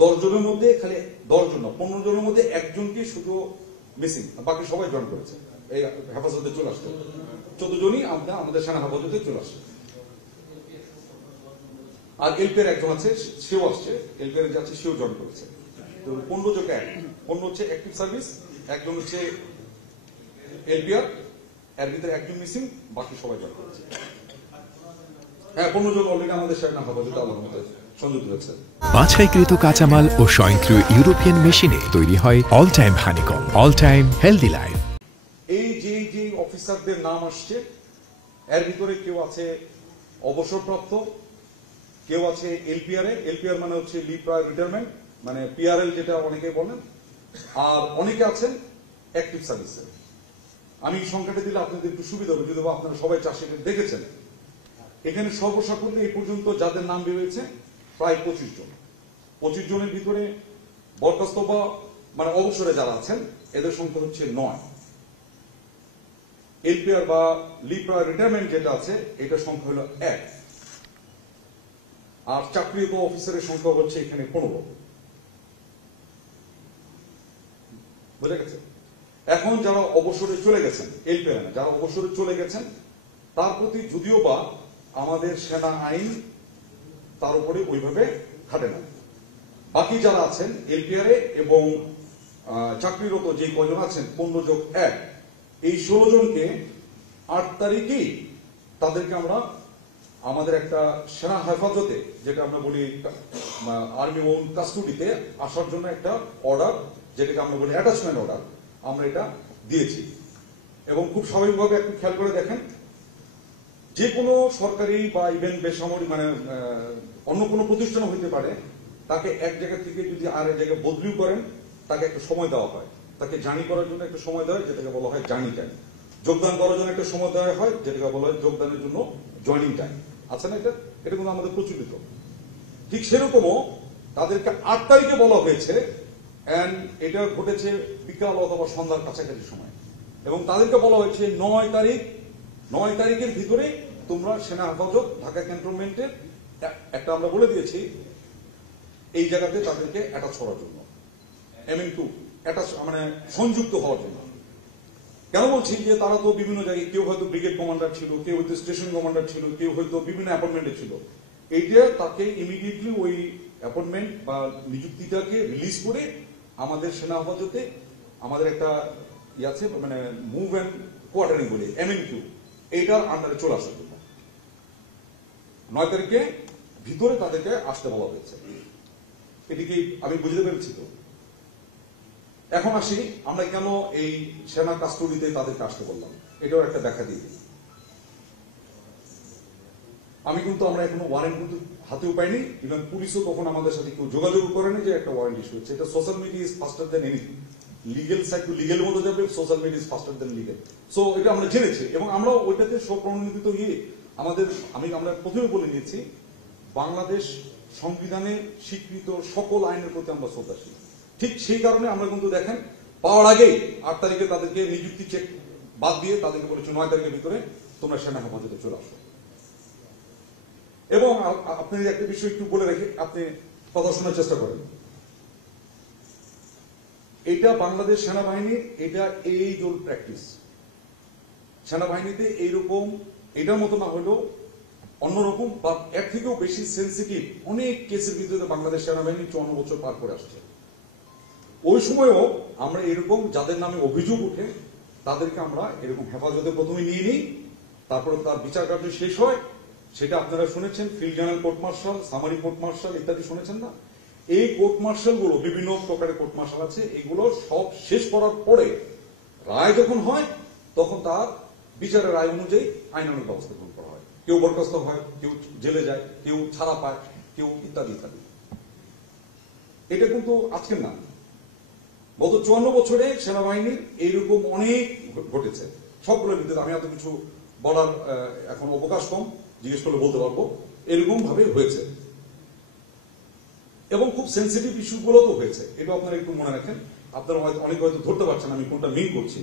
10 জনের মধ্যে খালি 10 জন না 15 জনের মধ্যে একজনকে শুধু মিসিং, বাকি সবাই জয়েন করেছে এই হেফাজতে চলে আসছে। 14 জনই আমাদের সেনা হেফাজতে চলে আসছে। আর এলপিআর একজন আছে, সেও আসছে, এলপিআর যাচ্ছে সেও জয়েন করেছে। তো 15 জন 15 হচ্ছে অ্যাক্টিভ সার্ভিস, একজন হচ্ছে এলপিআর, এর ভিতরে একজন মিসিং, বাকি সবাই জয়েন করেছে। হ্যাঁ, 15 জন অলরেডি আমাদের সেনা হেফাজতে আল্লাহর মধ্যে সংযুক্ত হয়েছে। বাছাইকৃত কাঁচামাল ও স্বয়ংক্রিয় ইউরোপিয়ান মেশিনে তৈরি হয় all time honeycomb, all time healthy life. এই যে অফিসারদের নাম আসছে, এর ভিতরে কেউ আছে অবসরপ্রাপ্ত, কেউ আছে এলপিআর, এলপিআর মানে হচ্ছে লিভ প্রায়র রিটায়ারমেন্ট, মানে পিআরএল যেটা অনেকে বলেন, আর অনেকে আছেন অ্যাক্টিভ সার্ভিসে। আমি সংখ্যাটা দিলে আপনাদের একটু সুবিধা হবে, যদি আপনারা সবাই চাষিদের দেখেছেন। এখানে সর্বসাকুল্যে এই পর্যন্ত যাদের নাম বেরিয়েছে প্রায় 25 জন। 25 জনের ভিতরে বরখাস্ত বা মানে অবসরে যারা আছেন এদের সংখ্যা হচ্ছে 9। এলপিআর বা লিভ প্রায়র রিটায়ারমেন্ট যেটা আছে এটা সংখ্যা হলো 1। আর চাকরিরত অফিসারের সংখ্যা হচ্ছে এখানে 15। বুঝে গেছে? এখন যারা অবসরে চলে গেছেন, এলপিআর যারা অবসরে চলে গেছেন, তার প্রতি যদিও বা আমাদের সেনা আইন তার উপরে ওইভাবে খাটে না। বাকি যারা আছেন এলপিআর এবং চাকরিরত যে কয়জন আছেন 15 যোগ 1, এই 16 জনকে 8 তারিখেই তাদেরকে আমরা আমাদের একটা সেনা হেফাজতে, যেটা আমরা বলি আর্মি ওন কাস্টডিতে আসার জন্য একটা অর্ডার, যেটাকে আমরা বলি অ্যাটাচমেন্ট অর্ডার, আমরা এটা দিয়েছি। এবং খুব স্বাভাবিকভাবে একটু খেয়াল করে দেখেন, যে কোনো সরকারি বা ইভেন বেসামরিক মানে অন্য কোনো প্রতিষ্ঠান হইতে পারে, তাকে এক জায়গা থেকে যদি আর এক জায়গায় বদলিও করেন, তাকে একটা সময় দেওয়া হয়, তাকে জার্নি করার জন্য একটা সময় দেওয়া হয়, যেটাকে বলা হয় জার্নি টাইম। যোগদান করার জন্য একটা সময় দেওয়া হয়, যেটাকে বলা হয় যোগদানের জন্য জয়নিং টাইম। আছে না এটা? এটা কিন্তু আমাদের প্রচলিত। ঠিক সেরকমও তাদেরকে 8 তারিখে বলা হয়েছে, এন্ড এটা ঘটেছে বিকাল অথবা সন্ধ্যার কাছাকাছি সময়, এবং তাদেরকে বলা হয়েছে 9 তারিখের ভিতরে তোমরা সেনা হেফাজত ঢাকা ক্যান্টনমেন্টের একটা আমরা বলে দিয়েছি এই জায়গাতে তাদেরকে অ্যাটাচ করার জন্য, MN2 অ্যাটাচ মানে সংযুক্ত হওয়ার জন্য। কেন বলছি যে তারা তো বিভিন্ন জায়গায়, কেউ হয়তো ব্রিগেড কমান্ডার ছিল, কেউ হয়তো স্টেশন কমান্ডার ছিল, কেউ হয়তো বিভিন্ন অ্যাপয়েন্টমেন্টে ছিল। এইটা তাকে ইমিডিয়েটলি ওই অ্যাপয়েন্টমেন্ট বা নিযুক্তিটাকে রিলিজ করে আমাদের সেনা হেফাজতে আমাদের একটা আছে মানে মুভ অ্যান্ড কোয়ার্টারিং বলে MN2, এইটার আন্ডারে চলে আসার জন্য 9 তারিখে ভিতরে তাদেরকে আসতে বলা হয়েছে। এটিকে আমি বুঝতে পেরেছি। তো এখন আসি আমরা কেন এই সেনা কাস্টডিতে তাদেরকে আসতে বললাম, এটাও একটা ব্যাখ্যা দিয়ে দিই। আমি কিন্তু আমরা এখনো ওয়ারেন্ট কিন্তু হাতেও পাইনি, ইভেন পুলিশও তখন আমাদের সাথে কেউ যোগাযোগ করেনি যে একটা ওয়ারেন্ট ইস্যু হচ্ছে। এটা social media is faster than anything. Legal side to legal মতো যাবে, social media is faster than legal. So এটা আমরা জেনেছি এবং আমরা ওইটাতে স্বপ্রণোদিত আমরা প্রথমে বলে নিয়েছি, বাংলাদেশ সংবিধানে স্বীকৃত সকল আইনের প্রতি আমরা শ্রদ্ধাশীল। ঠিক সেই কারণে আমরা কিন্তু দেখেন পাওয়ার আগেই 8 তারিখে তাদেরকে নিযুক্তি চেক বাদ দিয়ে তাদেরকে বলেছি 9 তারিখের ভিতরে তোমরা সেনা হেফাজতে চলে আসো। এবং আপনি একটা বিষয় একটু বলে রেখে আপনি কথা শোনার চেষ্টা করেন। এটা বাংলাদেশ সেনাবাহিনীর এটা এজ ওল্ড প্র্যাকটিস। সেনাবাহিনীতে এইরকম এটার মতো না হলেও অন্যরকম বা এর থেকেও বেশি সেন্সিটিভ অনেক কেসের ভিতরে বাংলাদেশ সেনাবাহিনী 54 বছর পার করে আসছে। ওই সময়ও আমরা এরকম যাদের নামে অভিযোগ উঠে তাদেরকে আমরা এরকম হেফাজতে প্রথমে নিয়ে নিই, তারপরে তার বিচার কার্য শেষ হয়। সেটা আপনারা শুনেছেন, field general court martial, summary court martial ইত্যাদি শুনেছেন না? এই কোর্ট মার্শাল গুলো বিভিন্ন প্রকারের কোর্ট মার্শাল আছে, এগুলো সব শেষ করার পরে রায় যখন হয় তখন তার বিচারের রায় অনুযায়ী আইনানুগ ব্যবস্থা গ্রহণ করা হয়। কেউ বরখাস্ত হয়, কেউ জেলে যায়, কেউ ছাড়া পায়, কেউ ইত্যাদি ইত্যাদি। এটা কিন্তু আজকের না, গত 54 বছরে সেনাবাহিনীর এইরকম অনেক ঘটেছে। সবগুলোর ভিতরে আমি এত কিছু বলার এখন অবকাশ কম, জিজ্ঞেস করলে বলতে পারবো এরকম ভাবে হয়েছে এবং খুব সেন্সিটিভ ইস্যু গুলো তো হয়েছে। এটা আপনারা একটু মনে রাখেন। আপনারা হয়তো অনেকে হয়তো ধরতে পারছেন আমি কোনটা মিন করছি।